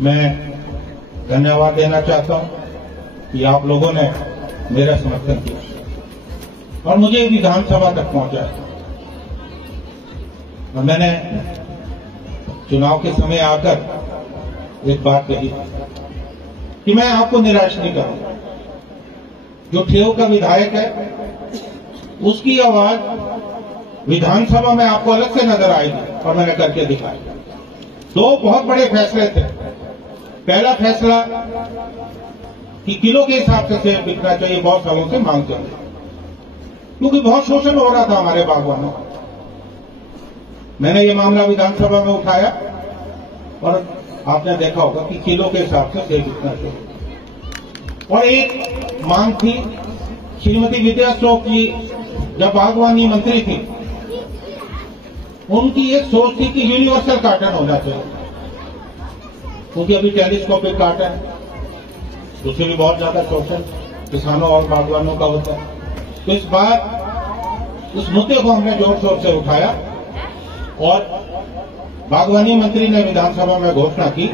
मैं धन्यवाद देना चाहता हूं कि आप लोगों ने मेरा समर्थन किया और मुझे विधानसभा तक पहुंचाया। और मैंने चुनाव के समय आकर एक बात कही कि मैं आपको निराश नहीं करूंगा। जो ठेव का विधायक है उसकी आवाज विधानसभा में आपको अलग से नजर आएगी और मैंने करके दिखाया। दो बहुत बड़े फैसले थे। पहला फैसला कि किलो के हिसाब से सेब बिकना चाहिए, बहुत सालों से मांग चल रही, क्योंकि बहुत शोषण हो रहा था हमारे बागवानों। मैंने ये मामला विधानसभा में उठाया और आपने देखा होगा कि किलो के हिसाब से सेब बिकना चाहिए। और एक मांग थी श्रीमती विद्या चौक जी जब बागवानी मंत्री थी, उनकी एक सोच थी कि यूनिवर्सल कार्टन होना चाहिए, क्योंकि अभी टेलीस्कोपिक कार्टन उससे भी बहुत ज्यादा शोषण किसानों और बागवानों का होता है। तो इस बार उस मुद्दे को हमने जोर शोर से उठाया और बागवानी मंत्री ने विधानसभा में घोषणा की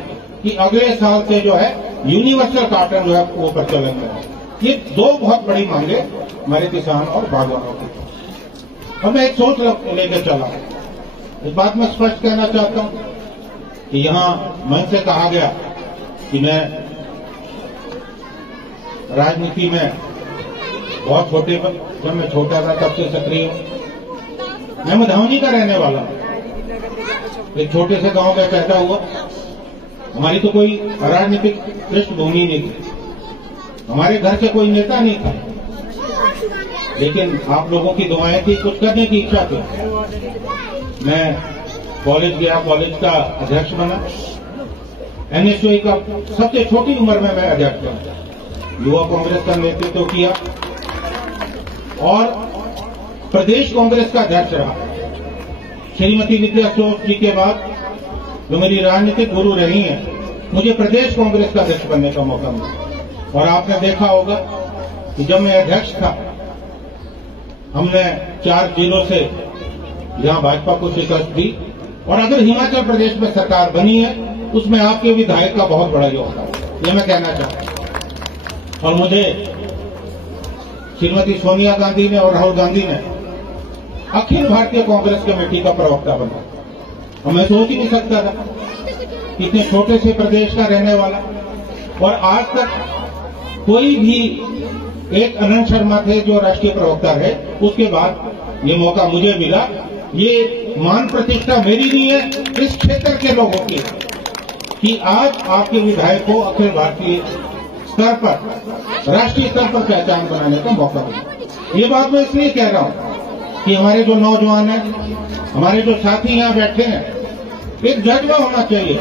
कि अगले साल से जो है यूनिवर्सल कार्टन जो है वो प्रचलन में है। ये दो बहुत बड़ी मांगे हमारे किसान और बागवानों की। और मैं एक सोच लेकर चला। इस बात में स्पष्ट कहना चाहता हूं कि यहां मन से कहा गया कि मैं राजनीति में बहुत छोटे पर, जब मैं छोटा था तब से सक्रिय हूं। मैं मधुबनी का रहने वाला हूं, एक छोटे से गांव में पैदा हुआ। हमारी तो कोई राजनीतिक पृष्ठभूमि नहीं थी, हमारे घर से कोई नेता नहीं था, लेकिन आप लोगों की दुआएं थी, कुछ करने की इच्छा थी। मैं कॉलेज गया, कॉलेज का अध्यक्ष बना। एनएसयूआई का सबसे छोटी उम्र में मैं अध्यक्ष बना, युवा कांग्रेस का नेतृत्व किया और प्रदेश कांग्रेस का अध्यक्ष रहा। श्रीमती विद्या चौक जी के बाद जो मेरी राजनीतिक गुरु रही हैं, मुझे प्रदेश कांग्रेस का अध्यक्ष बनने का मौका मिला। और आपने देखा होगा कि जब मैं अध्यक्ष था, हमने 4 जिलों से यहां भाजपा को शिकस्त दी। और अगर हिमाचल प्रदेश में सरकार बनी है, उसमें आपके विधायक का बहुत बड़ा योगदान है, ये मैं कहना चाहता हूं। और मुझे श्रीमती सोनिया गांधी ने और राहुल गांधी ने अखिल भारतीय कांग्रेस कमेटी का प्रवक्ता बनाया। और मैं सोच ही नहीं सकता था कि इतने छोटे से प्रदेश का रहने वाला, और आज तक कोई भी एक अनंत शर्मा थे जो राष्ट्रीय प्रवक्ता रहे, उसके बाद ये मौका मुझे मिला। ये मान प्रतिष्ठा मेरी नहीं है, इस क्षेत्र के लोगों की, कि आज आपके विधायक को अखिल भारतीय स्तर पर, राष्ट्रीय स्तर पर पहचान बनाने का मौका मिला। ये बात मैं इसलिए कह रहा हूं कि हमारे जो नौजवान हैं, हमारे जो साथी यहां बैठे हैं, एक जज्बा होना चाहिए,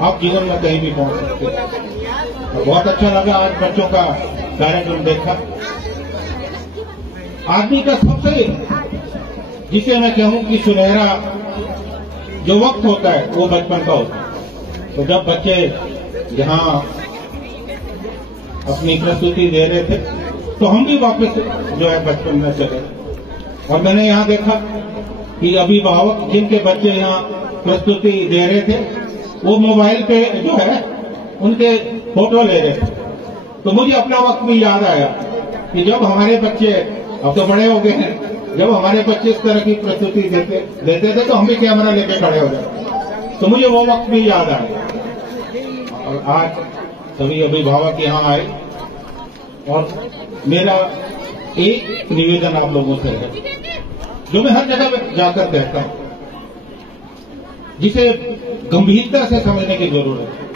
आप जीवन में कहीं भी पहुंच सकते हैं। और बहुत अच्छा लगा आज बच्चों का कार्यक्रम देखा। आदमी का सबसे, जिसे मैं कहूं कि सुनहरा जो वक्त होता है वो बचपन का होता है। तो जब बच्चे यहां अपनी प्रस्तुति दे रहे थे, तो हम भी वापस जो है बचपन में चले। और मैंने यहां देखा कि अभिभावक जिनके बच्चे यहां प्रस्तुति दे रहे थे, वो मोबाइल पे जो है उनके फोटो ले रहे थे। तो मुझे अपना वक्त भी याद आया कि जब हमारे बच्चे, अब तो बड़े हो गए हैं, जब हमारे बच्चे इस तरह की प्रस्तुति देते थे तो हम भी कैमरा लेके खड़े हो जाते। तो मुझे वो वक्त भी याद आया। और आज सभी अभिभावक यहाँ आए और मेरा एक निवेदन आप लोगों से है, जो मैं हर जगह जाकर कहता हूं, जिसे गंभीरता से समझने की जरूरत है।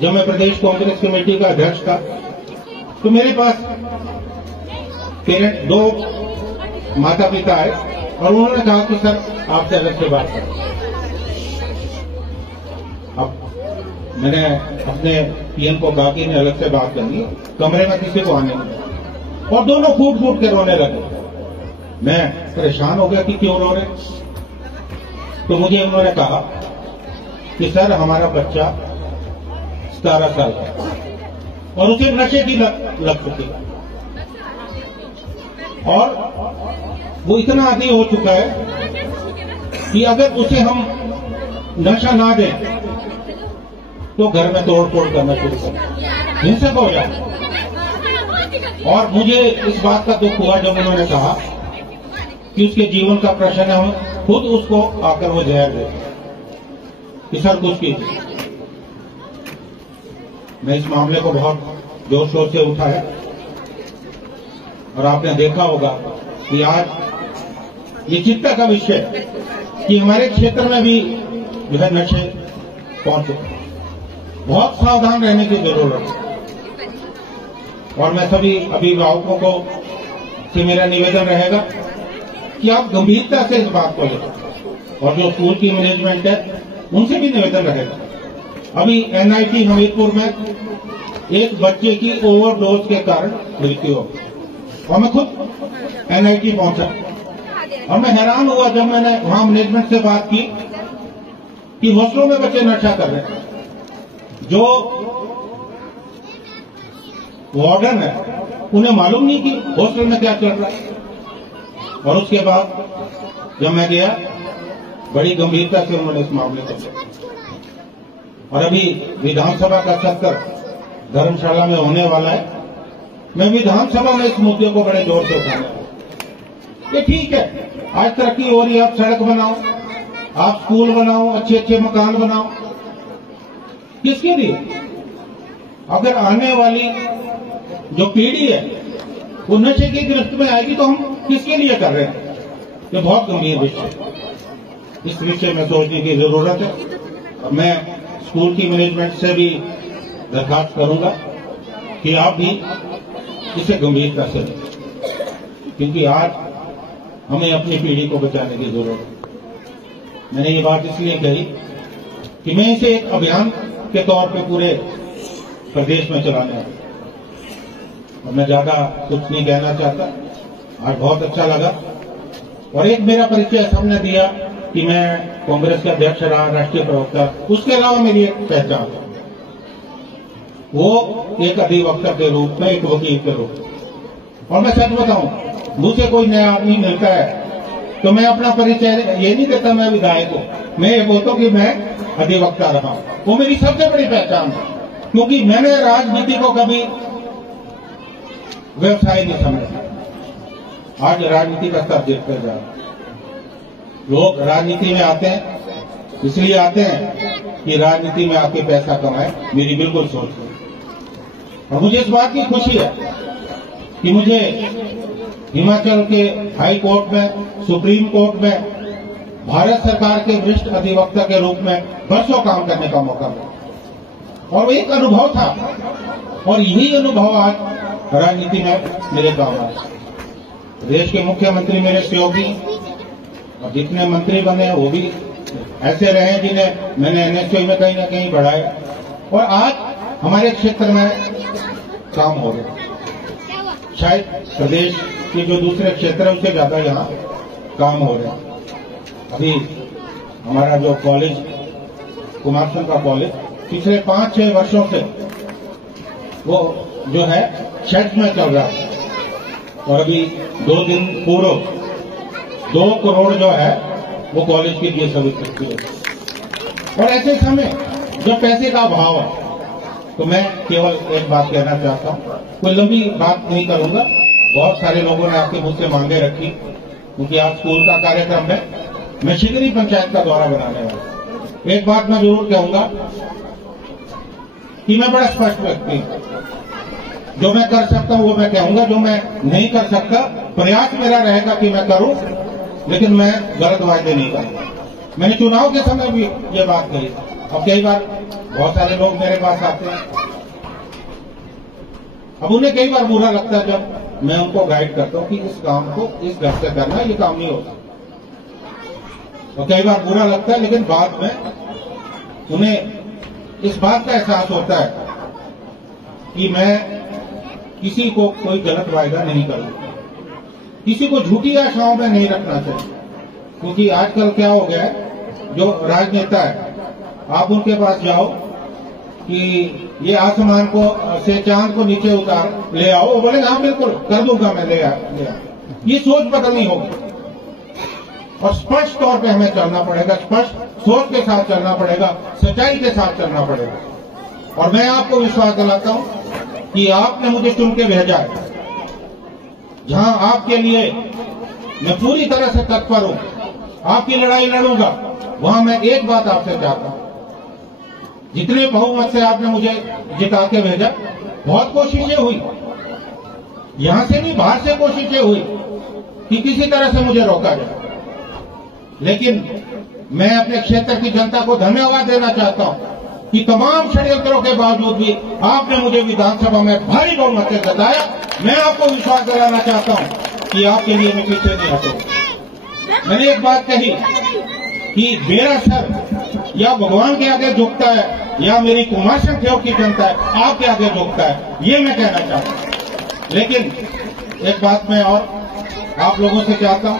जब मैं प्रदेश कांग्रेस कमेटी का अध्यक्ष था, तो मेरे पास पेरेंट, 2 माता पिता आए और उन्होंने कहा कि सर आपसे अलग से बात करें। अब मैंने अपने पीएम को कहा कि अलग से बात करनी है, कमरे में किसी को आने नहीं। और दोनों फूट फूट के रोने लगे। मैं परेशान हो गया कि क्यों रो रहे। तो मुझे उन्होंने कहा कि सर हमारा बच्चा 17 साल का और उसे नशे की लग चुकी है, और वो इतना आदी हो चुका है कि अगर उसे हम नशा ना दें तो घर में तोड़ फोड़ करना शुरू कर, हिंसक हो जाए। और मुझे इस बात का दुख हुआ जब उन्होंने कहा कि उसके जीवन का प्रश्न है, हम खुद उसको आकर वो जहर दे कि सर कुछ कीजिए। मैं इस मामले को बहुत जोर शोर से उठाया और आपने देखा होगा कि आज ये चिंता का विषय कि हमारे क्षेत्र में भी जो है नशे पहुंचे, बहुत सावधान रहने की जरूरत है। और मैं सभी अभिभावकों को से मेरा निवेदन रहेगा कि आप गंभीरता से इस बात को लें, और जो स्कूल की मैनेजमेंट है उनसे भी निवेदन रहेगा। अभी एनआईटी हमीरपुर में एक बच्चे की ओवरडोज के कारण मृत्यु हो गई और मैं खुद एनआईटी पहुंचा और मैं हैरान हुआ जब मैंने वहां मैनेजमेंट से बात की कि हॉस्टलों में बच्चे नशा कर रहे हैं। जो वार्डन है उन्हें मालूम नहीं कि हॉस्टल में क्या चल रहा है। और उसके बाद जब मैं गया, बड़ी गंभीरता से उन्होंने इस मामले को लिया। और अभी विधानसभा का सत्र धर्मशाला में होने वाला है। मैं विधानसभा में इस मुद्दे को बड़े जोर से उठाने वाला। ये ठीक है, आज तरक्की हो रही है, आप सड़क बनाओ, आप स्कूल बनाओ, अच्छे अच्छे मकान बनाओ, किसके लिए? अगर आने वाली जो पीढ़ी है वो नशे की गिरफ्त में आएगी तो हम किसके लिए कर रहे हैं? ये बहुत गंभीर विषय, इस विषय में सोचने की जरूरत है। और मैं स्कूल की मैनेजमेंट से भी दरखास्त करूंगा कि आप भी इसे गंभीरता से लें, क्योंकि आज हमें अपनी पीढ़ी को बचाने की जरूरत है। मैंने ये बात इसलिए कही कि मैं इसे एक अभियान के तौर पे पूरे प्रदेश में चलाने वाला, और मैं ज्यादा कुछ नहीं कहना चाहता। आज बहुत अच्छा लगा और एक मेरा परिचय सबने दिया कि मैं कांग्रेस के अध्यक्ष रहा, राष्ट्रीय प्रवक्ता, उसके अलावा मेरी एक पहचान है, वो एक अधिवक्ता के रूप में, एक वकील के रूप में। और मैं सच बताऊं, मुझसे कोई नया आदमी मिलता है तो मैं अपना परिचय ये नहीं देता मैं विधायक हूं, मैं ये बोलता हूं कि मैं अधिवक्ता रहा हूं। वो मेरी सबसे बड़ी पहचान है, क्योंकि मैंने राजनीति को कभी व्यवसाय नहीं समझा। आज राजनीति का स्तर देखते जा रहा, लोग राजनीति में आते हैं इसलिए आते हैं कि राजनीति में आके पैसा कमाए, मेरी बिल्कुल सोच है। और मुझे इस बात की खुशी है कि मुझे हिमाचल के हाई कोर्ट में, सुप्रीम कोर्ट में भारत सरकार के वरिष्ठ अधिवक्ता के रूप में वर्षों काम करने का मौका मिला। और एक अनुभव था, और यही अनुभव आज राजनीति में मेरे काम आया। देश के मुख्यमंत्री मेरे सहयोगी और जितने मंत्री बने वो भी ऐसे रहे जिन्हें मैंने एनएसयू में कहीं ना कहीं बढ़ाया, और आज हमारे क्षेत्र में काम हो रहा है। शायद प्रदेश के जो दूसरे क्षेत्र है उससे ज्यादा यहाँ काम हो रहा है। अभी हमारा जो कॉलेज, कुमारसंघ का कॉलेज, पिछले 5-6 वर्षों से वो जो है शेड्स में चल रहा है, और अभी 2 दिन पूर्व 2 करोड़ जो है वो कॉलेज के लिए सर्विस करती है। और ऐसे समय जो पैसे का अभाव है, तो मैं केवल एक बात कहना चाहता हूं, कोई लंबी बात नहीं करूंगा। बहुत सारे लोगों ने आपके मुझसे मांगे रखी, क्योंकि आज स्कूल का कार्यक्रम है, मैं शिगरी पंचायत का दौरा बनाने वाला। एक बात मैं जरूर कहूंगा कि मैं बड़ा स्पष्ट व्यक्ति हूं, जो मैं कर सकता हूं वो मैं कहूंगा, जो मैं नहीं कर सकता प्रयास मेरा रहेगा कि मैं करूं, लेकिन मैं गलत वायदे नहीं करूंगा। मैंने चुनाव के समय भी ये बात कही। अब कई बार बहुत सारे लोग मेरे पास आते हैं, अब उन्हें कई बार बुरा लगता है जब मैं उनको गाइड करता हूं कि इस काम को इस ढंग से करना, ये काम नहीं होता। और कई बार बुरा लगता है, लेकिन बाद में उन्हें इस बात का एहसास होता है कि मैं किसी को कोई गलत वायदा नहीं करूंगा, किसी को झूठी आशाओं में नहीं रखना चाहिए। क्योंकि आजकल क्या हो गया है, जो राजनेता है आप उनके पास जाओ कि ये आसमान को से चांद को नीचे उतार ले आओ, वो बोले हाँ बिल्कुल कर दूंगा मैं, ले आ। ये सोच बदलनी होगी और स्पष्ट तौर पे हमें चलना पड़ेगा, स्पष्ट सोच के साथ चलना पड़ेगा, सच्चाई के साथ चलना पड़ेगा। और मैं आपको विश्वास दिलाता हूं कि आपने मुझे चुन के भेजा है। जहां आपके लिए मैं पूरी तरह से तत्पर हूं, आपकी लड़ाई लड़ूंगा, वहां मैं एक बात आपसे चाहता हूं, जितने बहुमत से आपने मुझे जिता के भेजा, बहुत कोशिशें हुई, यहां से नहीं बाहर से कोशिशें हुई कि किसी तरह से मुझे रोका जाए, लेकिन मैं अपने क्षेत्र की जनता को धन्यवाद देना चाहता हूं कि तमाम षड्यंत्रों के बावजूद भी आपने मुझे विधानसभा में भारी बहुमत से जिताया। मैं आपको विश्वास दिलाना चाहता हूं कि आपके लिए मैं पीछे नहीं हटूंगा। मैंने एक बात कही कि मेरा सर या भगवान के आगे झुकता है या मेरी कुमारसंघ ठेव की जनता है आपके आगे झुकता है, ये मैं कहना चाहता हूं। लेकिन एक बात मैं और आप लोगों से चाहता हूं,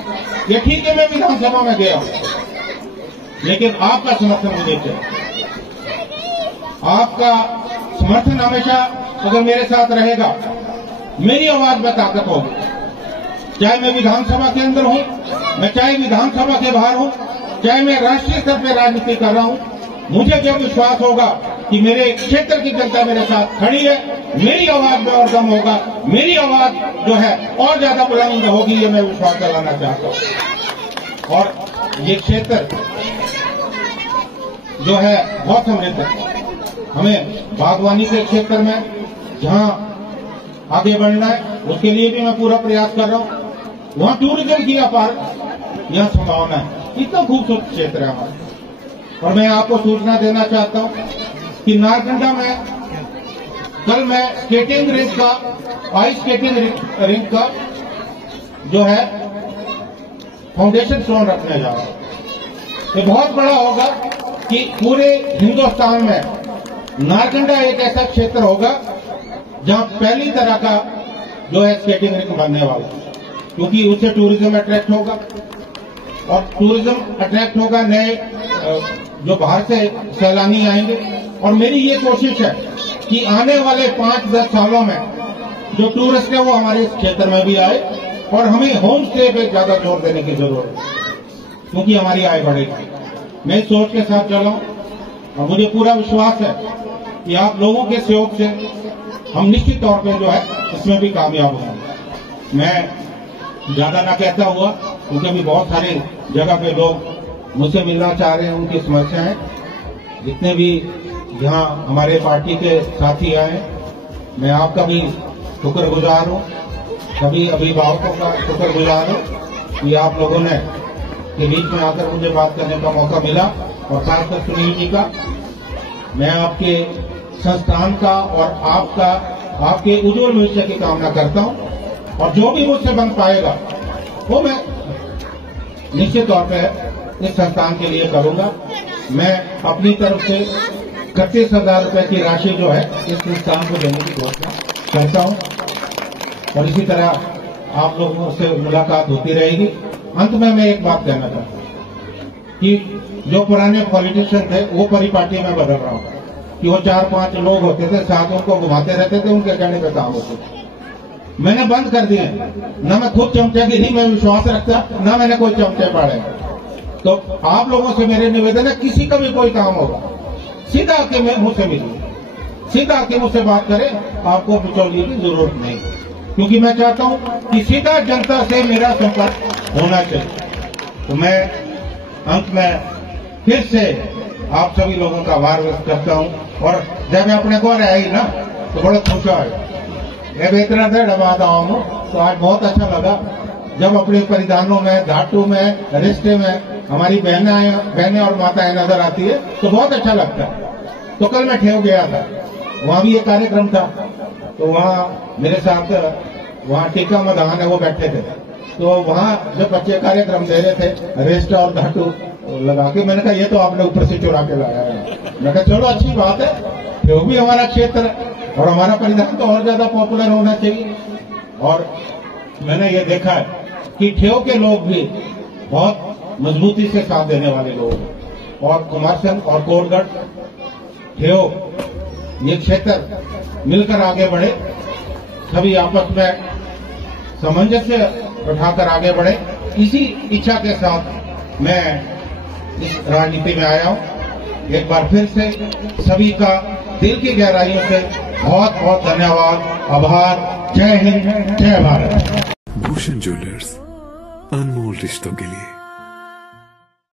ये ठीक है मैं विधानसभा में गया हूं, लेकिन आपका समर्थन मुझे चाहिए। आपका समर्थन हमेशा अगर मेरे साथ रहेगा, मेरी आवाज में ताकत होगी। चाहे मैं विधानसभा के अंदर हूं, मैं चाहे विधानसभा के बाहर हूं, चाहे मैं राष्ट्रीय स्तर पर राजनीति कर रहा हूं, मुझे जब विश्वास होगा कि मेरे क्षेत्र की जनता मेरे साथ खड़ी है, मेरी आवाज में और दम होगा, मेरी आवाज जो है और ज्यादा बुलंद होगी, ये मैं विश्वास दिलाना चाहता हूं। और ये क्षेत्र जो है बहुत समृद्ध है। हमें बागवानी के क्षेत्र में जहां आगे बढ़ना है, उसके लिए भी मैं पूरा प्रयास कर रहा हूं। वहां टूरिज्म की अपार यहां संभावना है, इतना खूबसूरत क्षेत्र है हमारा। और मैं आपको सूचना देना चाहता हूं कि नारकंडा में कल मैं स्केटिंग रिंक का, आइस स्केटिंग रिंक का जो है फाउंडेशन स्टोन रखने जा रहा हूं। ये बहुत बड़ा होगा कि पूरे हिंदुस्तान में नारकंडा एक ऐसा क्षेत्र होगा जहां पहली तरह का जो है स्केटिंग रिंक बनने वाला है, क्योंकि उससे टूरिज्म अट्रैक्ट होगा और टूरिज्म अट्रैक्ट होगा, नए जो बाहर से सैलानी आएंगे। और मेरी ये कोशिश है कि आने वाले 5-10 सालों में जो टूरिस्ट है वो हमारे इस क्षेत्र में भी आए, और हमें होम स्टे पे ज्यादा जोर देने की जरूरत है, क्योंकि हमारी आय बढ़ेगी। मैं इस सोच के साथ चला हूं और मुझे पूरा विश्वास है कि आप लोगों के सहयोग से हम निश्चित तौर पे जो है इसमें भी कामयाब होंगे। मैं ज्यादा ना कहता हुआ, क्योंकि अभी बहुत सारी जगह पे लोग मुझसे मिलना चाह रहे हैं, उनकी समस्याएं, जितने भी यहाँ हमारे पार्टी के साथी आए, मैं आपका भी शुक्रगुजार हूँ, सभी अभिभावकों का शुक्रगुजार हूँ कि आप लोगों ने के बीच में आकर मुझे बात करने का मौका मिला, और खासकर सुनील जी का, मैं आपके संस्थान का और आपके उज्जवल भविष्य की कामना करता हूं। और जो भी मुझसे बन पाएगा वो मैं निश्चित तौर पर इस संस्थान के लिए करूंगा। मैं अपनी तरफ से 31,000 रुपए की राशि जो है इस संस्थान को देने की घोषणा करता हूं, और इसी तरह आप लोगों से मुलाकात होती रहेगी। अंत में मैं एक बात कहना चाहता हूं कि जो पुराने पॉलिटिशियन थे वो परिपाटी में बदल रहा हूं, कि वो 4-5 लोग होते थे, साथ उनको घुमाते रहते थे, उनके कहने पे काम होते थे। मैंने बंद कर दिए, न मैं खुद चमचेगिरी में विश्वास रखता, न मैंने कोई चमचे पाड़े। तो आप लोगों से मेरे निवेदन है, किसी का भी कोई काम होगा, सीधा आके मुझसे मिलिए, सीधा आके मुझसे बात करें, आपको बिचौलिए की जरूरत नहीं, क्योंकि मैं चाहता हूं कि सीधा जनता से मेरा संपर्क होना चाहिए। तो मैं अंत में फिर से आप सभी लोगों का आभार व्यक्त करता हूं, और जब मैं अपने को आई ना तो बड़ा खुश है। मैं बेहतर थे डबाता हूं, तो आज बहुत अच्छा लगा जब अपने परिधानों में, धातु में, रिश्ते में हमारी बहनें और माताएं नजर आती है, तो बहुत अच्छा लगता है। तो कल मैं ठेव गया था, वहां भी एक कार्यक्रम था, तो वहां मेरे साथ वहां टीका मदान है वो बैठे थे, तो वहां जब बच्चे कार्यक्रम दे रहे थे रिश्ता और धातु लगा के, मैंने कहा ये तो आपने ऊपर से चुरा के लाया है। मैं कहा चलो अच्छी बात है, ठेव भी हमारा क्षेत्र है और हमारा परिधान तो और ज्यादा पॉपुलर होना चाहिए। और मैंने ये देखा है कि ठेव के लोग भी बहुत मजबूती से साथ देने वाले लोग हैं, और कुमारसंघ और कोरगढ़ ठेव ये क्षेत्र मिलकर आगे बढ़े, सभी आपस में सामंजस्य उठाकर आगे बढ़े, इसी इच्छा के साथ मैं इस राजनीति में आया हूं। एक बार फिर से सभी का दिल की गहराइयों से बहुत बहुत धन्यवाद, आभार। जय हिंद, जय भारत। भूषण ज्वेलर्स, अनमोल रिश्तों के लिए।